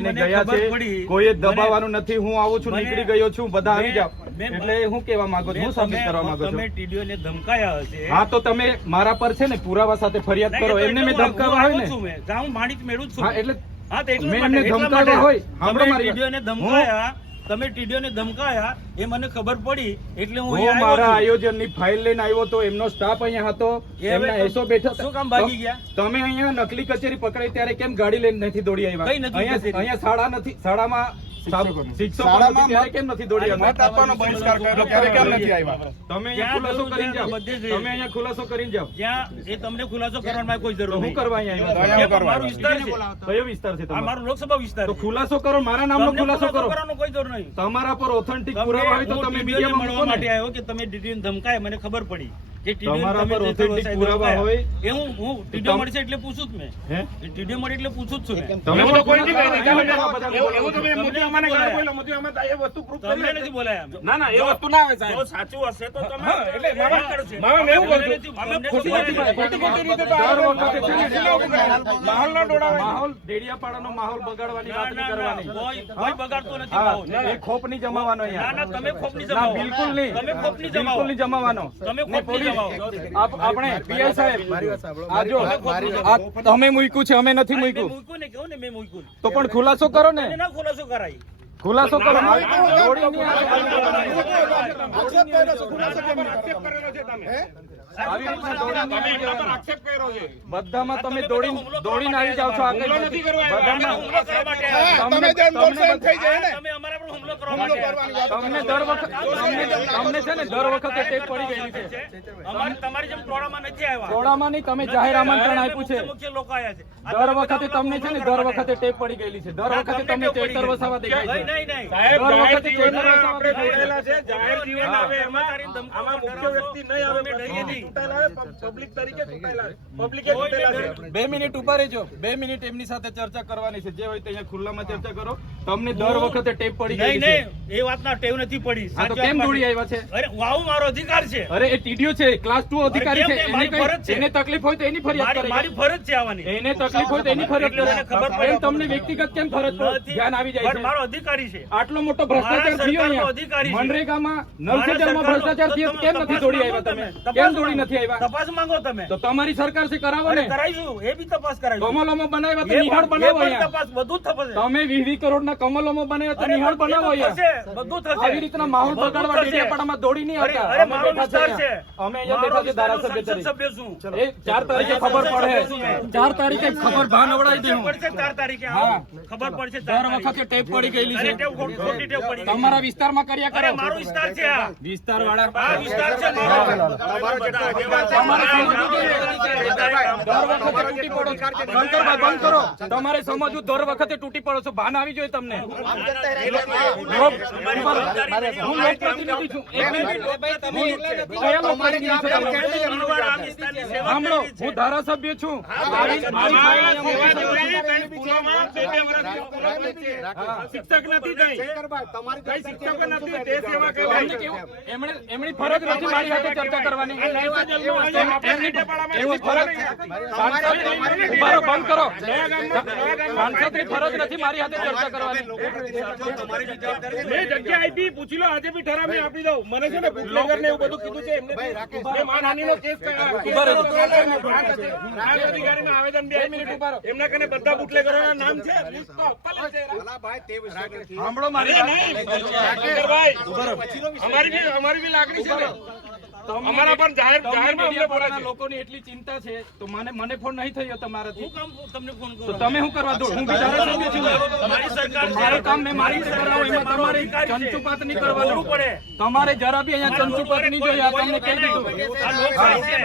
ગયા છે કોઈ દબાવવાનું નથી હું આવું છું નીકળી ગયો છું બધા આવી જાવ એટલે હું કેવા માંગુ છું હું સબમિટ કરવા માંગુ તમે છું ને ધમકાયા હશે. હા તો તમે મારા પર છે ને પુરાવા સાથે ફરિયાદ કરો એમને મેં ધમકાવા હોય ને. હું માણિક મેળું છું. હા એટલે હા, તો એટલા મેં એમને ધમકાવ્યા હોય. તમે વાત. ને ધમકાયા તમે ને ધમકાયા એ મને ખબર પડી એટલે હું મારા આયોજનની ફાઇલ લઈને આવ્યો તો એમનો સ્ટાફ અહીંયા હતો એમના એસો બેઠા શું કામ ભાગી ગયા? તમે અહીંયા નકલી કચેરી પકડાઈ ત્યારે કેમ ગાડી લઈને નથી દોડી આવ્યા? કઈ નથી અહીંયા અહીંયા શાળા નથી શાળામાં શિક્ષકો શાળામાં નથી ત્યારે કેમ નથી દોડી મત આવ્યા? આપવાનો બહિષ્કાર કર્યો ત્યારે કેમ નથી આવ્યા? તમે અહીંયા જ્યાં ખુલાસો કરીને જાઓ. એ તમને ખુલાસો કરવાની કોઈ જરૂર હું કરવા? મારો વિસ્તાર છે. કયો વિસ્તાર છે તમારો? લોકસભા વિસ્તાર ખુલાસો કરો મારા નામનો ખુલાસો કરો. કોઈ જરૂર નહીં. તમારા પર ઓથેન્ટિક પુરાવા મળવા માટે આવ્યો કે તમે ડીટીને ધમકાય મને ખબર પડી. તમારા પર જે પુરાવા હોય. એ હું હું TDO મળશે એટલે પૂછું જ મેં હે એ TDO એટલે પૂછું જ છું તમે તો કોઈ નહીં કહી દે. કરો, ચાલો, બધા એવું- એવું તમે તમને અમાને બોલાયા. ગાળ બોલ્યો, અમે એ વસ્તુ proof કરી નથી બોલાયા ના ના એ વસ્તુ ના આવે સાહેબ જો સાચું હશે તો તમે એટલે મામા- આગળ છે. મામા મેં એવું કહું છું. અમે ખોટી ખોટી ખોટી ખોટી રીતે તો આ વખતે છે ને માહોલ ના દોડાવાય. માહોલ દેડિયાપાડાનો માહોલ બગાડવાની વાત નહીં કરવાની કોઈ- કોઈ બગાડતો નથી માહોલ. એ ખોપ નહીં જમાવાનો અહીંયા ના, તમે ખોપની ના જમાવો. બિલકુલ નહીં તમે ખોપની બિલકુલ જમાવો. નહીં જમાવાનો તમે. આપ- આપણે પીઆઈ સાહેબ આજો તમે મૂક્યું છે અમે નથી મૂક્યું. મૂક્યું ને કહું ને મેં મૂક્યું તો પણ ખુલાસો કરો ને. ના ખુલાસો કરાય. ખુલાસો કરો. બધામાં તમે દોડી દોડીને આવી જાવ છો આગળ બધામાં તમે હુમલો કરવાની તમને દર વખત તમને છે ને દર વખતે ટેપ પડી ગયેલી છે. અમારે તમારી જેમ ટોળામાં નથી આવ્યા. ટોળામાં નહીં તમે જાહેર આમંત્રણ આપ્યું છે. મુખ્ય લોકો આવ્યા છે. દર વખતે તમને છે ને દર વખતે ટેપ પડી ગયેલી છે. દર વખતે તમને ચેતર વસાવા દેખાય છે. નહીં, નહીં. સાહેબ દર વખતે ચેતર આપણે વસાવા છે. જાહેર જીવન આવે એમાં આમાં મુખ્ય વ્યક્તિ નહીં આવે ડરીએ નહીં. પબ્લિક તરીકે ચૂંટાયેલા પબ્લિકે ચૂંટેલા છે. બે મિનિટ ઊભા રહેજો. બે મિનિટ એમની સાથે ચર્ચા કરવાની છે. જે હોય તે અહીંયા ખુલ્લામાં ચર્ચા કરો. તમને દર વખતે ટેપ પડી ગઈ છે. નહીં એ વાતના ટેવ નથી પડી. કેમ દોડી આવ્યા છે? અરે વાવ મારો અધિકાર છે. અરે એ ટીડીઓ છે ક્લાસ 2 અધિકારી છે? એને ફરજ છે. એને તકલીફ હોય તો એની ફરિયાદ કરે. મારી ફરજ છે આવવાની. એને તકલીફ હોય તો એની ફરિયાદ એટલે ખબર પડે. એમ તમને વ્યક્તિગત કેમ ફરજ પર ધ્યાન આવી જાય છે. મારો અધિકારી છે. આટલો મોટો ભ્રષ્ટાચાર થયો અહીંયા. મનરેગામાં નલ મારા સે જલમાં સરકારનો- ભ્રષ્ટાચાર થયો કેમ નથી દોડી આવ્યા તમે? કેમ દોડી નથી આવ્યા? તપાસ માંગો તમે. તો તમારી સરકાર છે કરાવો ને. કરાઈશું એ બી તપાસ કરાઈશું કમલોમાં બનાવ્યા તો નિહાળ બનાવો અહીંયા. તપાસ બધું થશે તમે વીસ વીસ કરોડના કમલોમાં બનાવ્યા તો નિહાળ બનાવો અહીંયા. થશે, બધું થશે. આવી રીતના માહોલ બધું બગાડવા થશે. ડેડિયાપાડામાં દોડી નહીં હતા અરે મારો વિસ્તાર છે. અમે અહીંયા બેઠા છે ધારાસભ્ય તરીકે. છું. એ ચાર તારીખે ખબર પડે. ચાર તારીખે ખબર ભાન અવડાવી દે પડશે ચાર તારીખે હા. ખબર પડશે ચાર દર વખતે ટેપ પડી ગયેલી છે. ટેવ ખોટ- ખોટી ટેવ પડી તમારા વિસ્તારમાં કર્યા અરે કરો. મારો વિસ્તાર છે આ. વિસ્તાર વાળા આ વિસ્તાર છે મારો. તમારો જેટલો છે, સમજવું દર વખતે તૂટી પડો છો. ભાન આવી જોઈએ તમને. હું ધારાસભ્ય છું મારી મારી ફાઇલ અહીંયા મૂકી દો. શિક્ષક નથી કઈ કઈ નથી તે સેવા કરે એમને કેવું- એમણે એમની ફરજ નથી મારી સાથે ચર્ચા કરવાની એમની એમની ફરજ સાંસદ- ઊભા રહો, બંધ કરો સાંસદની ફરજ નથી મારી સાથે ચર્ચા કરવાની મેં જગ્યા આપી પૂછી લો આજે બી ઠરાવી આપી દઉં મને છે ને બુટલેગર ને એવું બધું કીધું છે એમને કેસ આવેદન બે મિનિટ ઊભા એમના કને બધા બુટલેગરોના નામ છે તો અમારી બી અમારી બી લાગણી છે અમારા જાહેર અમને લોકોની એટલી ચિંતા છે તો મને મને ફોન નહીં થયો તમારાથી. હું કામ તમને ફોન તો તમે શું કરવા દો હું છું ને. સરકાર મારું કામ મેં મારી રીતે કરાવું એમાં તમારે ચંચુપાત નહીં કરવાનું પડે. તમારે જરા બી અહીંયા ચંચુપાત નહીં જોઈએ આ તમને કહી દીધું. આ લોકશાહી છે.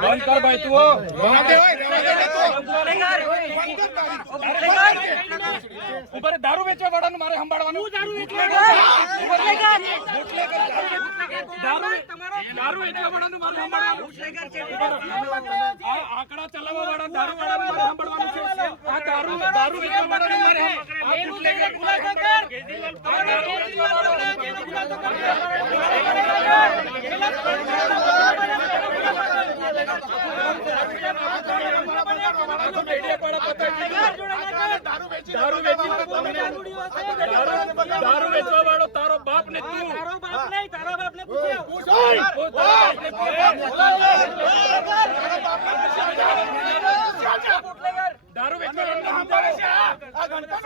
બંધ કર ભાઈ તું દારૂ વેચવા વાળાનું મારે સંભાળવાનું. દારૂ વેચવા દારૂ વેચવા વાળાનું મારે સંભાળવાનું. આ આંકડા ચલાવવા વાળા દારૂ વાળાનું મારું સાંભળવાનું છે. આ દારૂ દારૂ એટલા વાળાનું મારે એનું bootlegger ખુલાસો કર. દારૂ એનો ખુલાસો. દારૂ દારૂ દારૂ વેચવા વાળો તારો બાપ ને તું તારો બાપ નહીં તારા બાપને પૂછ્યો ઓય, તું તારા દારૂ વેચવા વાળાને સમજાવો છે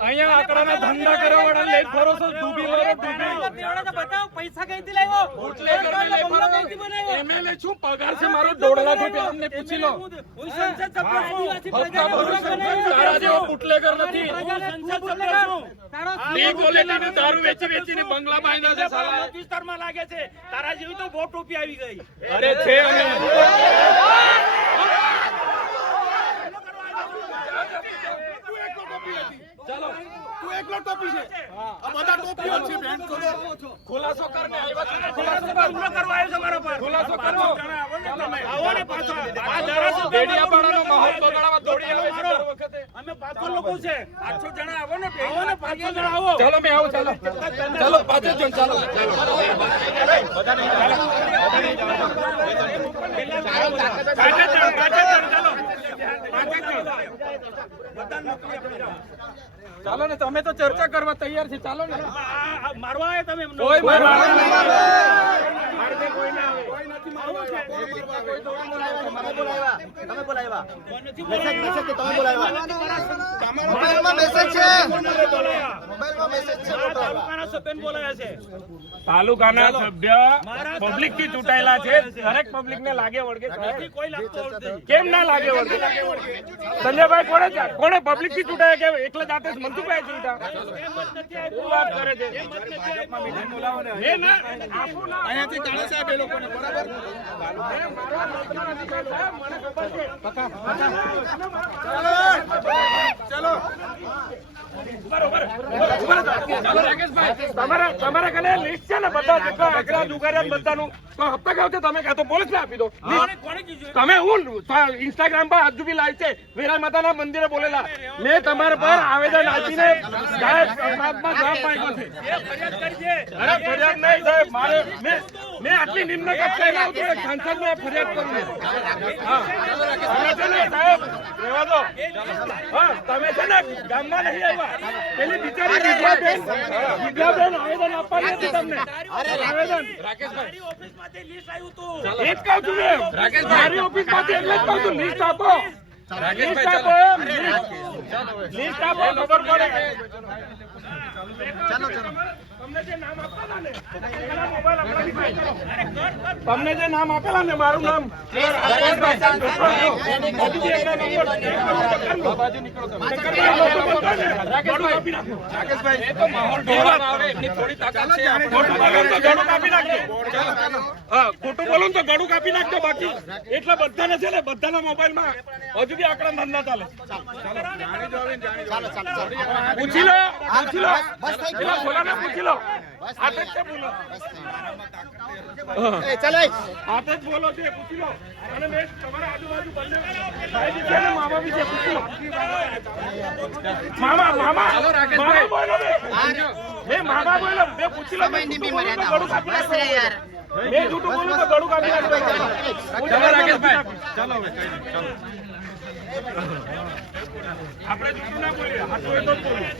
અહીંયા આંકડાના ધંધા કરવા વાળા લઈ ફરો છો ડૂબી મરો ડૂબી તો બતાવો પૈસા કઈથી લાવ્યો ઓટલે કરવા લઈ ફરો કઈથી બનાવ્યો એમએલએ શું પગાર છે મારો દોઢ લાખ રૂપિયા અમને પૂછી લો હું સંસદ સભ્ય આદિવાસી પ્રજા તારા જેવો બુટલેગર નથી હું સંસદ સભ્ય છું. તારો ડી ક્વોલિટીનું દારૂ વેચી વેચીને બંગલા બાંધ્યા છે સાલા. વિસ્તારમાં લાગે છે તારા જેવી તો વોટ ટોપી આવી ગઈ અરે છે અમે તું એકલો ટોપી છે આ બધા ટોપીઓ છે બેન ખુલાસો કરને આવ્યા છે મારા પર. ખુલાસો કરો આવો ને પાછો આ ધારાસભ્ય ડેડિયાપાડાનો માહોલ બગાડવા દોડી આવે છે દર વખતે અમે પાંચસો લોકો છે પાંચસો જણા આવો ને આવો ને પાંચસો જણા આવો ચાલો મેં આવું ચાલો ચાલો પાછળ જો ચાલો ચાલો ને તમે તો ચર્ચા કરવા તૈયાર છે. ચાલો ને. મારવા આવ્યા તમે એમને કોઈ મારવા મોબાઈલમાં મેસેજ છે મોબાઈલમાં મેસેજ છે તાલુકાના સભ્યને બોલાયા છે તાલુકાના સભ્ય પબ્લિકથી ચૂંટાયેલા છે. દરેક પબ્લિક ને લાગે વળગે કોઈ લાગતો કેમ ના લાગે વળગે? સંજયભાઈ કોને કોને પબ્લિકથી ચૂંટાયા કે એકલા જાતે મનસુખભાઈ ચૂંટા શું વાત કરે છે. એ ના આપું ના. અહીંયાથી કાળા સાહેબ એ લોકોને બરાબર? તમારા તમારા કને લિસ્ટ છે ને બધા જેટલા આંકડા બધાનું. તો હપ્તા ગાવ તમે કાં તો પોલીસને આપી દો. તમે હું ઇન્સ્ટાગ્રામ પર આજુ બી લાઈવ છે. વેરા માતાના મંદિરે બોલેલા. મેં તમારા પર આવેદન આપીને સાહેબ અપરાધમાં જવાબ માંગ્યો છે. અરે ફરિયાદ નહીં સાહેબ. મારે મેં આટલી નિમ્ન કક્ષાએ લાવું એક સાંસદને ફરિયાદ કરું સાહેબ રહેવા દો. હા તમે છે ને ગામમાં નહીં આવ્યા. પેલી બિચારી વિદ્યાબેન. વિદ્યાબેન આવેદન આપવાની હતી તમને. આવેદન. મારી ઓફિસમાંથી લિસ્ટ આવ્યું હતું એ જ કહું છું મેં રાકેશભાઈ. મારી ઓફિસમાંથી એટલે જ કહું છું લિસ્ટ આપો. લિસ્ટ આપો ચાલો. એમ. લિસ્ટ. લિસ્ટ આપો ખબર પડે. ચાલો ચાલો. તમને જે નામ આપેલા ને. તમને જે નામ આપેલા ને મારું નામ રાકેશભાઈ. થોડી તાકાત છે. આપણે ખોટું બોલો તો ગળું કાપી નાખજો હા ખોટું બોલો ને તો ગળું કાપી નાખજો બાકી. એટલે બધાને છે ને બધાના મોબાઈલમાં હજુ બી આંકડા ધંધા ચાલે. પૂછી લો પૂછી લો. બસ થઈ પેલા ગયું પૂછી લો. હાથે જ બોલો. એ ચાલે હાથે જ બોલો છે પૂછી લો. અને મેં તમારા આજુબાજુ બંને ભાઈ છે ને મામા બી છે પૂછી લો. મામા મામા. મામા બોલો બે મેં મામા બોલો બે પૂછી લો મેં ગળું કાપી નાખો. મેં જૂઠું બોલું તો ગળું કાઢી નાખો. ચાલો રાકેશભાઈ. ચાલો હવે કઈ ચાલો. આપણે જૂઠું ના બોલીએ હાચું એ તો જ બોલીએ.